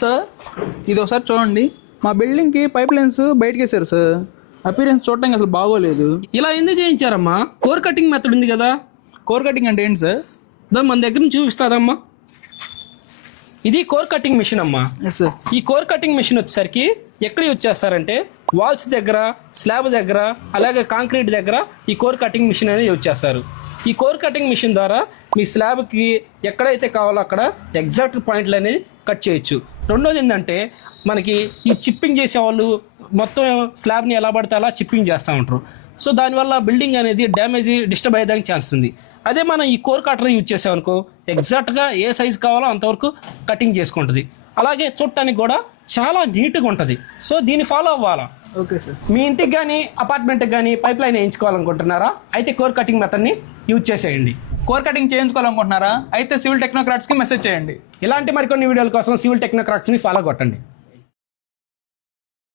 Sir ఇది ఒకసారి చూడండి, మా బిల్డింగ్కి పైప్ లైన్స్ బయటకు వేసారు సార్. అపీరెన్స్ చూడటానికి అసలు బాగోలేదు. ఇలా ఎందుకు చేయించారమ్మా? కోర్ కటింగ్ మెథడ్ ఉంది కదా. కోర్ కటింగ్ అంటే ఏంటి సార్? మన దగ్గర నుంచి చూపిస్తాదమ్మా. ఇది కోర్ కటింగ్ మిషన్ అమ్మా. Yes sir. ఈ కోర్ కటింగ్ మిషన్ వచ్చేసరికి ఎక్కడ యూజ్ చేస్తారంటే వాల్స్ దగ్గర, స్లాబ్ దగ్గర, అలాగే కాంక్రీట్ దగ్గర ఈ కోర్ కటింగ్ మిషన్ అనేది యూజ్ చేస్తారు. ఈ కోర్ కటింగ్ మిషన్ ద్వారా మీ స్లాబ్కి ఎక్కడైతే కావాలో అక్కడ ఎగ్జాక్ట్ పాయింట్లు అనేది కట్ చేయొచ్చు. రెండోది ఏంటంటే మనకి ఈ చిప్పింగ్ చేసేవాళ్ళు మొత్తం స్లాబ్ని ఎలా పడితే అలా చిప్పింగ్ చేస్తూ ఉంటారు. సో దానివల్ల బిల్డింగ్ అనేది డ్యామేజ్, డిస్టర్బ్ అయ్యేదానికి ఛాన్స్ ఉంది. అదే మనం ఈ కోర్ కటర్ యూజ్ చేసామనుకో ఎగ్జాక్ట్గా ఏ సైజు కావాలో అంతవరకు కటింగ్ చేసుకుంటుంది. అలాగే చూడటానికి కూడా చాలా నీట్గా ఉంటుంది. సో దీన్ని ఫాలో అవ్వాలా. Okay sir. మీ ఇంటికి కానీ అపార్ట్మెంట్కి కానీ పైప్ లైన్ వేయించుకోవాలనుకుంటున్నారా? అయితే కోర్ కటింగ్ మెథడ్ని యూజ్ చేసేయండి. కోర్ కటింగ్ చేయించుకోవాలనుకుంటున్నారా? అయితే సివిల్ టెక్నోక్రాట్స్కి మెసేజ్ చేయండి. ఇలాంటి మరికొన్ని వీడియోల కోసం సివిల్ టెక్నోక్రాట్స్ని ఫాలో కొట్టండి.